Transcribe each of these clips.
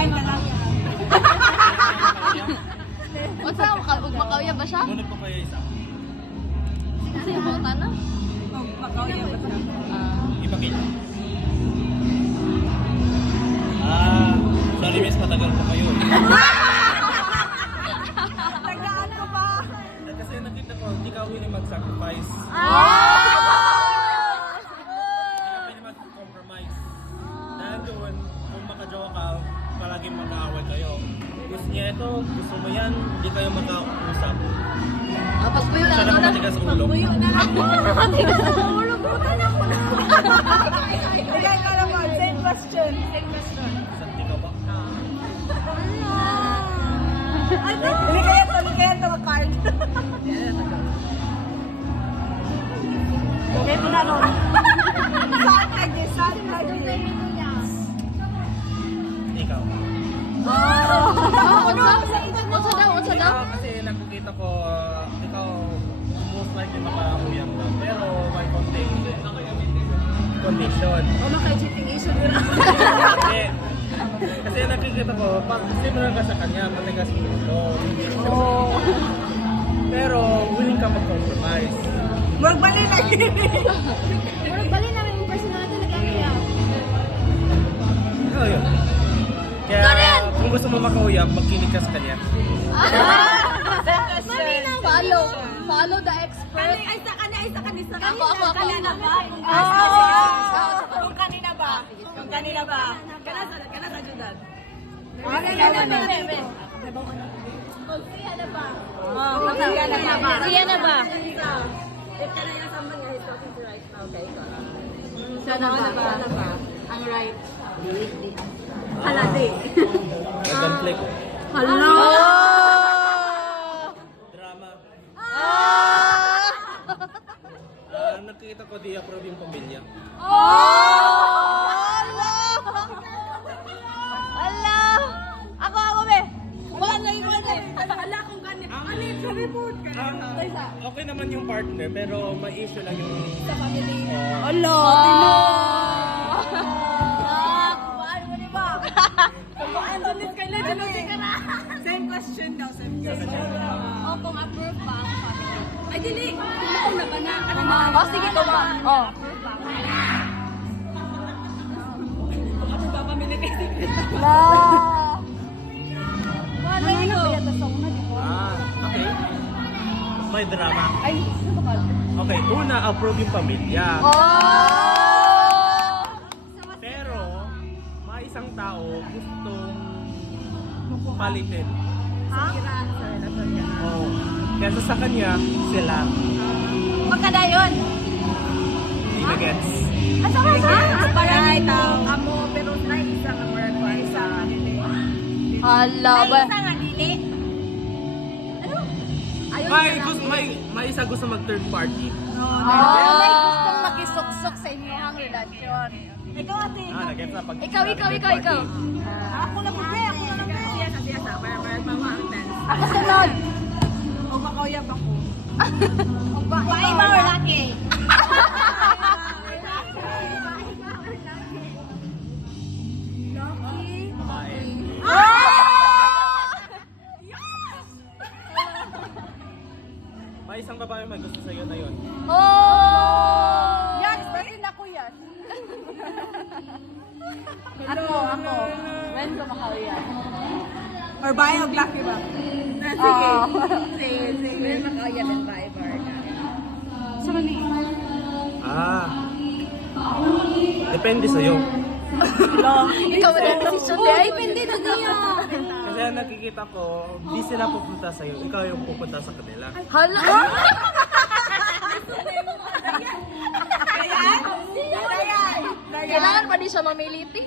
Kain na lang. O sa makauya ba siya? Muna pa kayo isa. Kasi yung mga na? Makauya ba siya? Ipakita. Sorry miss, matagal pa kayo. Tagaan ko ba? Kasi nakita ko, hindi ka willing mag-sacrifice. Ah! Hindi ka willing mag-compromise. Dahil doon, kung makajowa ka, palaging mag-aaway kayo. Gusto niya ito, gusto mo yan, hindi kayo magkausap. Pagpuyo na Siya lang naman na. matigas ulo. Pagpuyo na lang. Matigas na ulo. Buta na ako na. Bigay ko naman. Same question. Santi ka ba? Hindi kaya ito card. Okay mo na ron. Saan lagi? Saan lagi? Ikaw. Unsa daw? Kasi nakikita ko, ikaw most likely makakuyam ka. Pero may konting condition. O maka-cheating issue nila. Kasi nakikita ko, similar ka sa kanya, matigas ulo. Pero willing ka mag-compromise. Huwag bali lagi. Murag bali na yung personality talaga kaya. Ano yun? Kaya kung gusto mo makauyam, magkinig ka sa kanya. Follow the expert. Isa ka na. Ako. Kanina ba? Kung kanina ba? Kana sa Judan. Siya na ba? If ka na yung someone nga, he's talking to right now, okay? Siya na ba? Ang right. Halati. Conflict. Hello! Drama. Nakikita ko di approve yung pamilya. Ako be. Hala kung ganyan. Ano yung report ka? Okay naman yung partner, pero may issue lang yung... Sa family. Hello. Angelis ka na, Same question daw, same question. O kung approve pa ang family. Ay, dili. Nauna ba na? O sige ko ba? O. Ano ba family kasi? Okay. May drama. Okay, una, approve yung pamilya. Pero, may isang tao gustong palitin. Oo. Kesa sa kanya, sila. Magkadayon. Hindi na gets. Right, amo, pero na isa nga word ko, isa nga dili. Hala ba? nga dili. May isa gusto mag third party. May gustong makisuksok sa inyong relasyon. Ikaw ate. Nagets na pag... Ikaw. Ako na po, ako na lang. Siyasa, para mamangtan. Ako sunod. O makauyab ako. Bae ba or laki? Babae. May isang babae may gusto sa'yo na yun. Yan, basin ako yan. Ako. When ko makauyan? Or bae o laki ba? Sige. When makauyan ng bae ba or laki? Sa mali. Depende sa'yo. Ikaw ba na desisyon din? Depende na niya. Kasi nakikita ko, di sila pupunta sa'yo, ikaw yung pupunta sa kanila. Hala! Kailangan pa di siya mamiliti.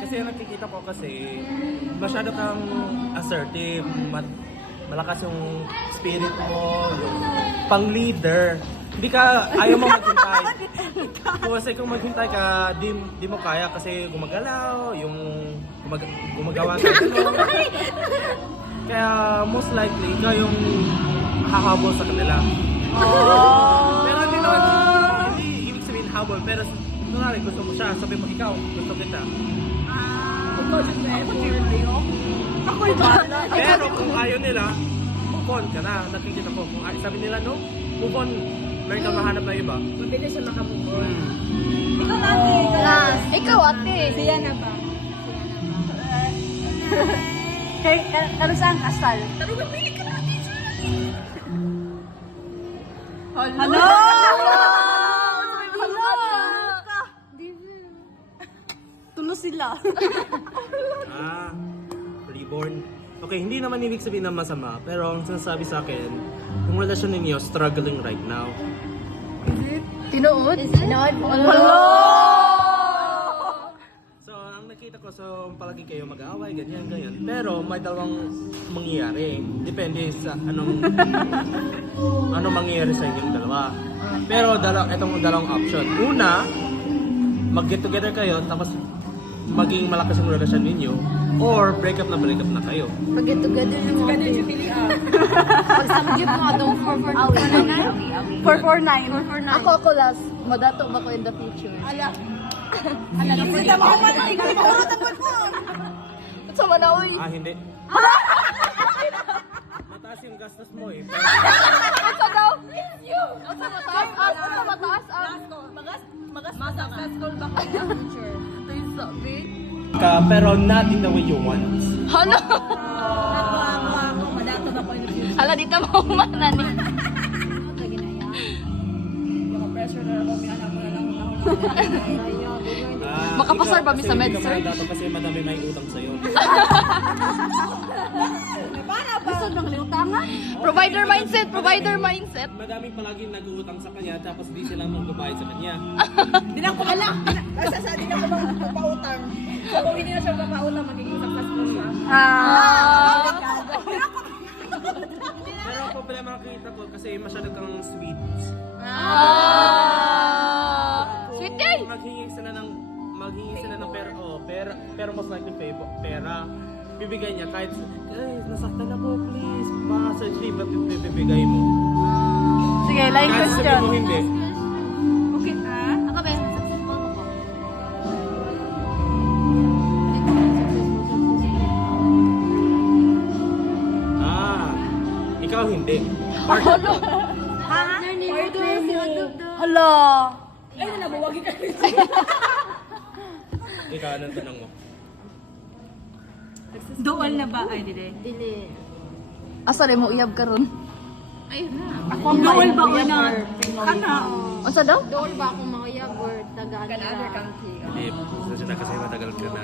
Kasi nakikita ko kasi masyado kang assertive, malakas yung spirit mo, yung pang-leader. Hindi ka, ayaw mo maghintay. Kasi kung maghintay ka, di mo kaya kasi gumagalaw, yung gumagawa ka. Kaya most likely, ikaw yung hahabol sa kanila. Pero hindi naman, hindi ibig sabihin habol, pero kunwari gusto mo siya, sabi mo ikaw, gusto kita. Ikaw dyan na ako, Tirleo. Ako'y bala. Pero kung ayaw nila, move on ka na. Nakikita ko. Kung sabi nila, no, move on. Meron kang mahanap na iba. Mabilis siya makamove on. Hmm. Ikaw ate. Last. Ikaw, ate. Siya na ba? Kay, ano saan kasal? Pero mamili ka natin sa Hello! Tulo sila. Ah, reborn. Okay, hindi naman ibig sabihin na masama. Pero ang sinasabi sa akin, yung relasyon ninyo struggling right now. Tinuod? Tinuod? So, ang nakita ko, so palagi kayo mag-aaway, ganyan, ganyan. Pero may dalawang mangyayari. Depende sa anong mangyayari sa inyong dalawa. Pero itong dalawang option. Una, mag-get together kayo, tapos maging malakas yung relasyon ninyo. Or break up na kayo. Pag-get together yung mga Ganun yung pilihan. Pag samgyup mga dong 449. 449. Ako last. Madato ba ko in the future? Ala. Ala, hindi mo mamatay ka mo. Ba't sa manaoy? Ah, hindi. Mataas yung gastos mo eh. Asa daw? It's you! Asa mataas? Asa mataas? Mas successful ba ko in the future? Ito yung sabi. Pero not in the way you want. Hala? Ako. Madato ba ko in the future? Hala, dito mo umanan eh. Yung pressure na ako, may anak ko na lang. Makapasar ba mi sa med, sir? Dato kasi madami may utang sa'yo. Gusto nang liutangan? Provider mindset! Provider mindset! Madaming palaging nag-uutang sa kanya tapos di sila magbabayad sa kanya. Di na ko alam. Basta sa di na ko magpapautang. So kung hindi na siya magpapautang, magiging successful siya. Pero ang problema nakikita ko kasi masyado kang sweet. Sweet day! Maghingi sila ng pera, pero most likely pera. Bibigay niya kahit, nasaktan ako, please. Baka surgery, ba't bibigay mo? Sige, like Kahit sabihin mo hindi. Okay, Ako ba? Successful ako. Ikaw hindi. Hala! Partner ni Hala! Ay, nabuwagi ka rin. Ikaw, anong tanong mo? Doon na ba? Ay, dili. Dili. Asa rin mo uyab ka ron? Ayun na. Doon ba o na? Kana? Unsa daw? Doon ba akong mauyab or tagaan Another country. Hindi, gusto na kasi matagal ka na.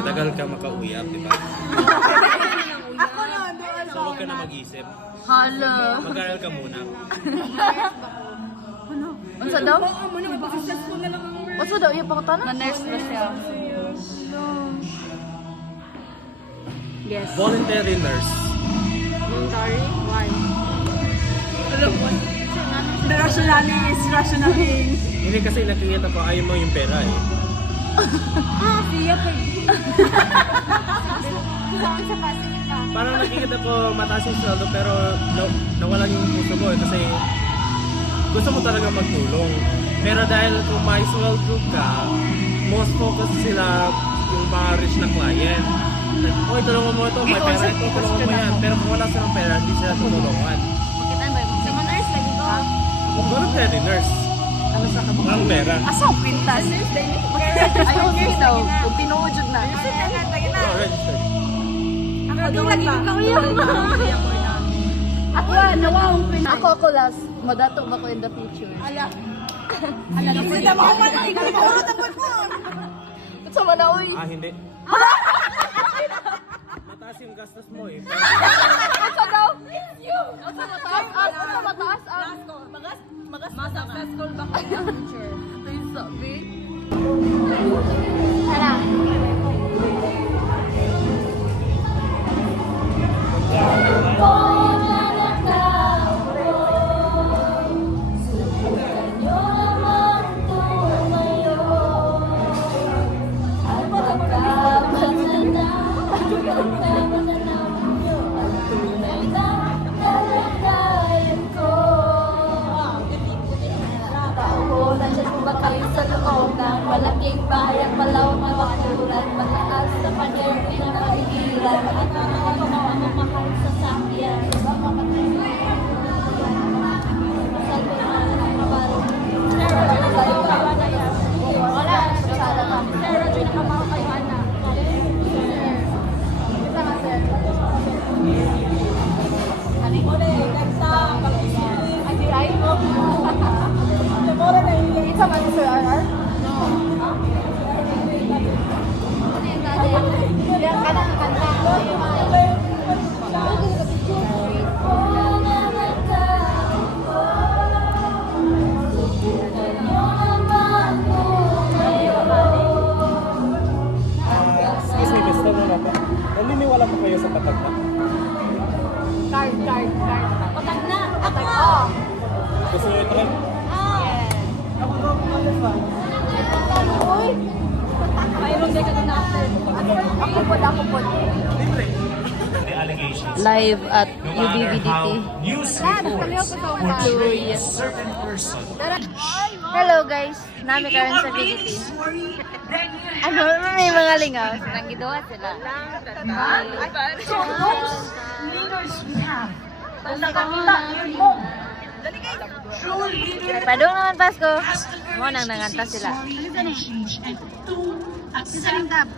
Matagal ka makauyab, di ba? Ako na, doon. So, huwag ka na mag-isip. Hala! Mag-aral ka muna. Unsa daw? Oo, muna, mag-successful na lang ang work. Unsa daw iya pakutana? Na-nurse ba siya? Yes. Voluntary nurse. Voluntary? Why? The rationaling. Hindi kasi nakikita ko, ayaw mo yung pera eh. Siya pa. Parang nakikita ko mataas yung sweldo pero nawalan yung puso mo eh kasi gusto mo talaga magtulong. Pero dahil kung may sweldo ka, most focus sila yung mga rich na client. Like, oy, tulungan mo ito, may pera ito, tulungan mo yan. Pero kung wala silang pera, hindi sila tutulungan. Makitaan ba yung mga nurse lagi ko? Kung voluntary nurse, Ano sa kabuk? walang pera. Asang pintas. Ayaw sige daw. Kung tinuod na. Oh, registered. Ako lagi ka uyang. Ako nawawang pin. Ako last. Madato ba ko in the future? Ala. Ala, hindi mo ako man. Ikaw mo ako tapos mo. Ba't sa manaoy? Ah, hindi. Mataas yung gastos mo eh. Unsa daw? It's you! Unsa mataas? Unsa mataas? Mas successful ba ko in the future? Ito yung sabi. Nandiyan po ba kayo sa loob? malaking bayang malawak na bakuran, mataas sa pader, pinakahigiran, at mga pamamamahal sa sakyan, ibang mapatay. Wala, sana ka. Pero pinakamakayahan na. Isa nga, sir. Ay, mo. Isa man, sir, RR? No. Yan ka na, kanta. Excuse me, Mr. Muna po. Naniniwala po kayo sa patag na? Card. Patag na. Patag, oh. Gusto nyo ito rin? Uy! Mayroon din ka na. Ako po. Libre. The allegations. Live at No matter how UBBDT. news reports portray a certain person. Hello guys, nami karon sa BDT. Ano, may mga lingaw. Nanggiduwa sila. Padung naman Pasko. Mo nang nanganta sila.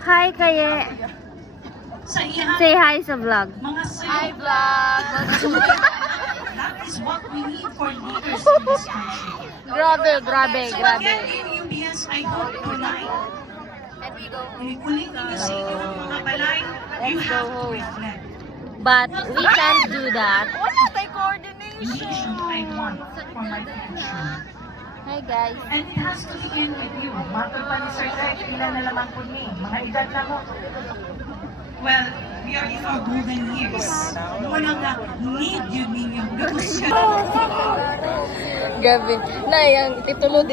Hi kaye. Say hi sa vlog. Hi vlog. Grabe. Let's go home. But we can't do that. Wala tayo coordination. Hi guys. And it has to begin with you. Matol pa ni Sir Greg, ilan na lamang po ni. Mga edad na mo. Well, we are in our golden years. Wala nga, need yun ninyo. Because Grabe. Na, yung titulo din.